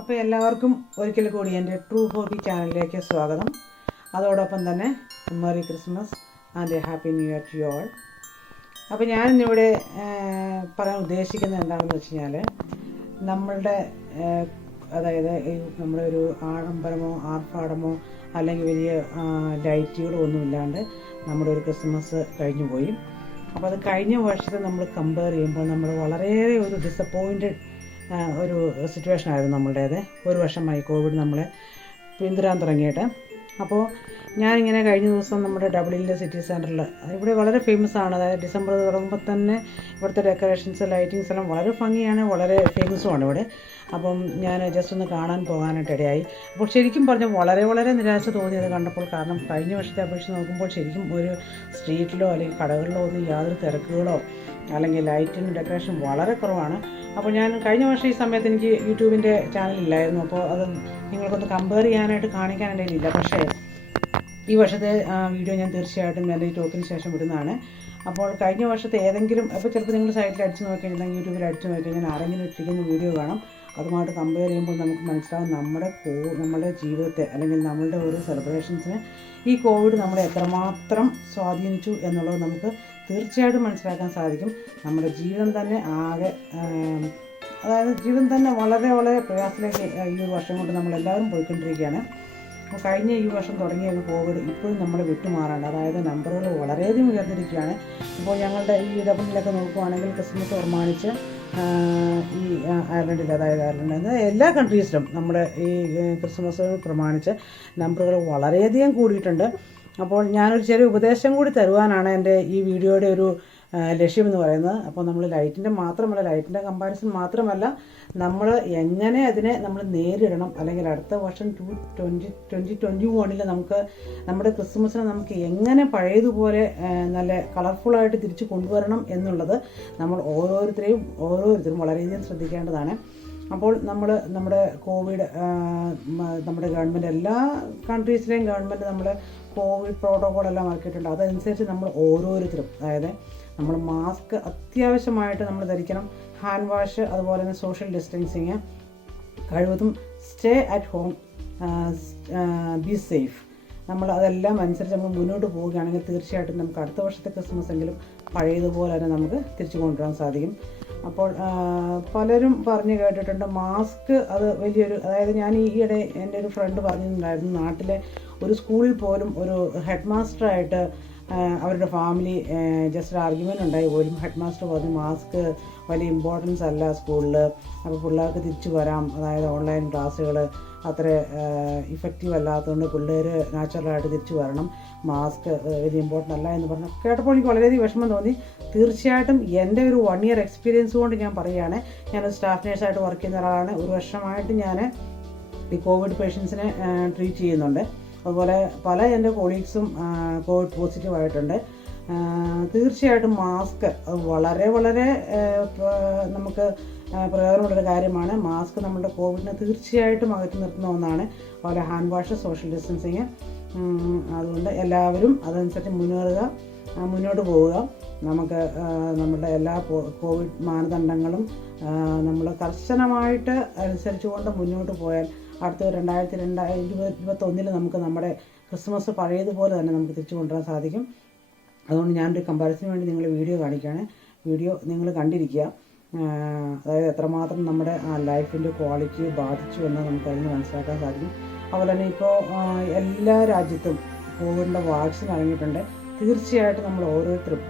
അപ്പോൾ എല്ലാവർക്കും ഒരിക്കൽ കൂടി എൻ്റെ ട്രൂ ഹോബി ചാനലിലേക്ക് സ്വാഗതം. അതോടൊപ്പം തന്നെ merry Christmas and happy new year to you all. അപ്പോൾ ഞാനിന്നിവിടെ പറയാൻ ഉദ്ദേശിക്കുന്നത് എന്താണെന്ന് വെച്ച് കഴിഞ്ഞാൽ, നമ്മളുടെ അതായത് നമ്മുടെ ഒരു ആഡംബരമോ ആർഭാടമോ അല്ലെങ്കിൽ വലിയ ലൈറ്റുകളോ ഒന്നുമില്ലാണ്ട് നമ്മുടെ ഒരു ക്രിസ്മസ് കഴിഞ്ഞു പോയി. അപ്പോൾ അത് കഴിഞ്ഞ വർഷത്തെ നമ്മൾ കമ്പയർ ചെയ്യുമ്പോൾ നമ്മൾ വളരെയേറെ ഒരു ഡിസപ്പോയിൻറ്റഡ് ഒരു സിറ്റുവേഷൻ ആയിരുന്നു നമ്മളുടേത്. ഒരു വർഷമായി കോവിഡ് നമ്മളെ പിന്തുടരാൻ തുടങ്ങിയിട്ട്. അപ്പോൾ ഞാനിങ്ങനെ കഴിഞ്ഞ ദിവസം നമ്മുടെ ഡബ്ലിനിലെ സിറ്റി സെൻറ്ററിൽ, ഇവിടെ വളരെ ഫേമസ് ആണ്. അതായത് ഡിസംബർ തുടങ്ങുമ്പോൾ തന്നെ ഇവിടുത്തെ ഡെക്കറേഷൻസ് ലൈറ്റിങ്സ് എല്ലാം വളരെ ഭംഗിയാണ്, വളരെ ഫേമസുമാണ് ഇവിടെ. അപ്പം ഞാൻ ജസ്റ്റ് ഒന്ന് കാണാൻ പോകാനായിട്ട് ഇടയായി. അപ്പോൾ ശരിക്കും പറഞ്ഞാൽ വളരെ നിരാശ തോന്നിയത് കണ്ടപ്പോൾ. കാരണം കഴിഞ്ഞ വർഷത്തെ അപേക്ഷിച്ച് നോക്കുമ്പോൾ ശരിക്കും ഒരു സ്ട്രീറ്റിലോ അല്ലെങ്കിൽ കടകളിലോ ഒന്നും യാതൊരു തിരക്കുകളോ അല്ലെങ്കിൽ ലൈറ്റിനും ഡെക്കറേഷൻ വളരെ കുറവാണ്. അപ്പോൾ ഞാൻ കഴിഞ്ഞ വർഷം ഈ സമയത്ത് എനിക്ക് യൂട്യൂബിൻ്റെ ചാനലില്ലായിരുന്നു. അപ്പോൾ അത് നിങ്ങൾക്കൊന്ന് കമ്പയർ ചെയ്യാനായിട്ട് കാണിക്കാൻ ഇടയിലില്ല. പക്ഷേ ഈ വർഷത്തെ വീഡിയോ ഞാൻ തീർച്ചയായിട്ടും എൻ്റെ ഈ ടോക്കിന് ശേഷം ഇടുന്നതാണ്. അപ്പോൾ കഴിഞ്ഞ വർഷത്തെ ഏതെങ്കിലും, അപ്പോൾ ചിലപ്പോൾ നിങ്ങൾ സൈറ്റിൽ അടിച്ച് നോക്കിക്കഴിഞ്ഞാൽ, യൂട്യൂബിൽ അടിച്ച് നോക്കിക്കഴിഞ്ഞാൽ ആരെങ്കിലും ഇട്ടിരിക്കുന്ന വീഡിയോ കാണാം. അതുമായിട്ട് കമ്പയർ ചെയ്യുമ്പോൾ നമുക്ക് മനസ്സിലാവും നമ്മുടെ ജീവിതത്തെ അല്ലെങ്കിൽ നമ്മളുടെ ഓരോ സെലിബ്രേഷൻസിന് ഈ കോവിഡ് നമ്മളെ എത്രമാത്രം സ്വാധീനിച്ചു എന്നുള്ളത് നമുക്ക് തീർച്ചയായിട്ടും മനസ്സിലാക്കാൻ സാധിക്കും. നമ്മുടെ ജീവിതം തന്നെ ആകെ, അതായത് ജീവിതം തന്നെ വളരെ പ്രയാസത്തിലേക്ക് ഈ ഒരു വർഷം കൊണ്ട് നമ്മളെല്ലാവരും പോയിക്കൊണ്ടിരിക്കുകയാണ്. അപ്പോൾ കഴിഞ്ഞ ഈ വർഷം തുടങ്ങിയ ഒരു കോവിഡ് ഇപ്പോഴും നമ്മളെ വിട്ടുമാറാണ്ട്, അതായത് നമ്പറുകൾ വളരെയധികം ഉയർന്നിരിക്കുകയാണ്. ഇപ്പോൾ ഞങ്ങളുടെ ഈ ഡബ്ലിനിലൊക്കെ നോക്കുകയാണെങ്കിൽ ക്രിസ്മസ് പ്രമാണിച്ച് ഈ അയർലൻഡിൽ, അതായത് അയർലൻഡ് എല്ലാ കൺട്രീസിലും നമ്മുടെ ഈ ക്രിസ്മസ് പ്രമാണിച്ച് നമ്പറുകൾ വളരെയധികം കൂടിയിട്ടുണ്ട്. അപ്പോൾ ഞാനൊരു ചെറിയ ഉപദേശം കൂടി തരുവാനാണ് എൻ്റെ ഈ വീഡിയോയുടെ ഒരു ലക്ഷ്യമെന്ന് പറയുന്നത്. അപ്പോൾ നമ്മൾ ലൈറ്റിൻ്റെ കമ്പാരിസൺ മാത്രമല്ല, നമ്മൾ എങ്ങനെ അതിനെ നമ്മൾ നേരിടണം, അല്ലെങ്കിൽ അടുത്ത വർഷം 2021 നമുക്ക് നമ്മുടെ ക്രിസ്മസിനെ നമുക്ക് എങ്ങനെ പഴയതുപോലെ നല്ല കളർഫുള്ളായിട്ട് തിരിച്ചു കൊണ്ടുവരണം എന്നുള്ളത് നമ്മൾ ഓരോരുത്തരും വളരെയധികം ശ്രദ്ധിക്കേണ്ടതാണ്. അപ്പോൾ നമ്മുടെ കോവിഡ്, നമ്മുടെ ഗവൺമെൻറ്, എല്ലാ കൺട്രീസിലെയും ഗവൺമെൻറ് നമ്മുടെ കോവിഡ് പ്രോട്ടോക്കോളെല്ലാം ആക്കിയിട്ടുണ്ട്. അതനുസരിച്ച് നമ്മൾ ഓരോരുത്തരും, അതായത് നമ്മൾ മാസ്ക് അത്യാവശ്യമായിട്ട് നമ്മൾ ധരിക്കണം, ഹാൻഡ് വാഷ്, അതുപോലെ തന്നെ സോഷ്യൽ ഡിസ്റ്റൻസിങ്, കഴിവതും stay at home, be safe. നമ്മൾ അതെല്ലാം അനുസരിച്ച് നമ്മൾ മുന്നോട്ട് പോവുകയാണെങ്കിൽ തീർച്ചയായിട്ടും നമുക്ക് അടുത്ത വർഷത്തെ ക്രിസ്മസ് എങ്കിലും പഴയതുപോലെ തന്നെ നമുക്ക് തിരിച്ചു കൊണ്ടുവരാൻ സാധിക്കും. അപ്പോൾ പലരും പറഞ്ഞു കേട്ടിട്ടുണ്ട് മാസ്ക് അത് വലിയൊരു, അതായത് ഞാൻ ഈയിടെ എൻ്റെ ഒരു ഫ്രണ്ട് പറഞ്ഞിട്ടുണ്ടായിരുന്നു, നാട്ടിലെ ഒരു സ്കൂളിൽ പോലും ഒരു ഹെഡ് മാസ്റ്ററായിട്ട് അവരുടെ ഫാമിലി ജസ്റ്റ് ഒരു ആർഗ്യുമെൻ്റ് ഉണ്ടായി പോലും. ഹെഡ് മാസ്റ്റർ പറഞ്ഞു മാസ്ക് വലിയ ഇമ്പോർട്ടൻസ് അല്ല സ്കൂളിൽ, അപ്പോൾ പിള്ളേർക്ക് തിരിച്ചു വരാം, അതായത് ഓൺലൈൻ ക്ലാസ്സുകൾ അത്ര ഇഫക്റ്റീവ് അല്ലാത്തതുകൊണ്ട് പിള്ളേർ നാച്ചുറലായിട്ട് തിരിച്ചു വരണം, മാസ്ക് വലിയ ഇമ്പോർട്ടൻ്റ് അല്ല എന്ന് പറഞ്ഞു. കേട്ടപ്പോൾ എനിക്ക് വളരെയധികം വിഷമം തോന്നി. തീർച്ചയായിട്ടും എൻ്റെ ഒരു 1 ഇയർ എക്സ്പീരിയൻസ് കൊണ്ട് ഞാൻ പറയുകയാണ്. ഞാനൊരു സ്റ്റാഫ് നേഴ്സായിട്ട് വർക്ക് ചെയ്യുന്ന ഒരാളാണ്. ഒരു വർഷമായിട്ട് ഞാൻ ഈ കോവിഡ് പേഷ്യൻസിനെ ട്രീറ്റ് ചെയ്യുന്നുണ്ട്. അതുപോലെ പല എൻ്റെ കൊളീഗ്സും കോവിഡ് പോസിറ്റീവായിട്ടുണ്ട്. തീർച്ചയായിട്ടും മാസ്ക് വളരെ നമുക്ക് പ്രയോജനമുള്ളൊരു കാര്യമാണ്. മാസ്ക് നമ്മുടെ കോവിഡിനെ തീർച്ചയായിട്ടും അകറ്റി നിർത്തുന്ന ഒന്നാണ്. അതുപോലെ ഹാൻഡ് വാഷ്, സോഷ്യൽ ഡിസ്റ്റൻസിങ്. അതുകൊണ്ട് എല്ലാവരും അതനുസരിച്ച് മുന്നോട്ട് പോവുക. നമുക്ക് നമ്മുടെ എല്ലാ കോവിഡ് മാനദണ്ഡങ്ങളും നമ്മൾ കർശനമായിട്ട് അനുസരിച്ചുകൊണ്ട് മുന്നോട്ട് പോയാൽ അടുത്ത 2021 നമുക്ക് നമ്മുടെ ക്രിസ്മസ് പഴയതുപോലെ തന്നെ നമുക്ക് തിരിച്ചു കൊണ്ടുവരാൻ സാധിക്കും. അതുകൊണ്ട് ഞാനൊരു കമ്പാരിസന് വേണ്ടി നിങ്ങൾ വീഡിയോ കാണിക്കുകയാണ്. വീഡിയോ നിങ്ങൾ കണ്ടിരിക്കുക. അതായത് എത്രമാത്രം നമ്മുടെ ലൈഫിൻ്റെ ക്വാളിറ്റി ബാധിച്ചു എന്ന് നമുക്കതിന് മനസ്സിലാക്കാൻ സാധിക്കും. അതുപോലെ തന്നെ ഇപ്പോൾ എല്ലാ രാജ്യത്തും കോവിഡിൻ്റെ വാക്സിൻ ഇറങ്ങിയിട്ടുണ്ട്. തീർച്ചയായിട്ടും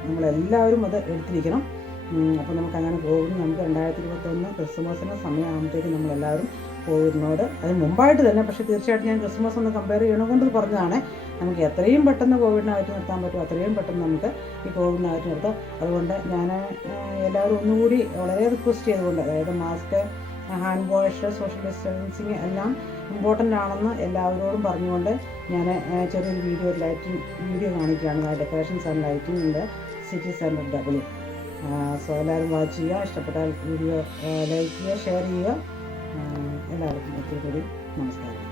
നമ്മളെല്ലാവരും അത് എടുത്തിരിക്കണം. അപ്പോൾ നമുക്കങ്ങനെ കോവിഡ് നമുക്ക് 2021 ക്രിസ്മസിന് സമയമാകുമ്പോഴത്തേക്കും നമ്മളെല്ലാവരും കോവിഡിനോട്, അതിന് മുമ്പായിട്ട് തന്നെ, പക്ഷേ തീർച്ചയായിട്ടും ഞാൻ ക്രിസ്മസ് ഒന്ന് കമ്പയർ ചെയ്യണമെന്ന് പറഞ്ഞതാണ്. നമുക്ക് എത്രയും പെട്ടെന്ന് കോവിഡിനെ അകറ്റി നിർത്താൻ പറ്റും അത്രയും പെട്ടെന്ന് നമുക്ക് ഈ കോവിഡിനെ അകറ്റി നിർത്താം. അതുകൊണ്ട് ഞാൻ എല്ലാവരും ഒന്നുകൂടി വളരെ റിക്വസ്റ്റ് ചെയ്തുകൊണ്ട്, അതായത് mask, hand wash, social distancing എല്ലാം ഇമ്പോർട്ടൻ്റ് ആണെന്ന് എല്ലാവരോടും പറഞ്ഞുകൊണ്ട് ഞാൻ ചെറിയൊരു വീഡിയോ കാണിക്കുകയാണ്. Decorations and lighting city centre Dublin. So എല്ലാവരും വാച്ച് ചെയ്യുക. ഇഷ്ടപ്പെട്ടാൽ വീഡിയോ ലൈക്ക് ചെയ്യുക, ഷെയർ ചെയ്യുക. എല്ലാവർക്കും ഒത്തിരി കൂടി നമസ്കാരം.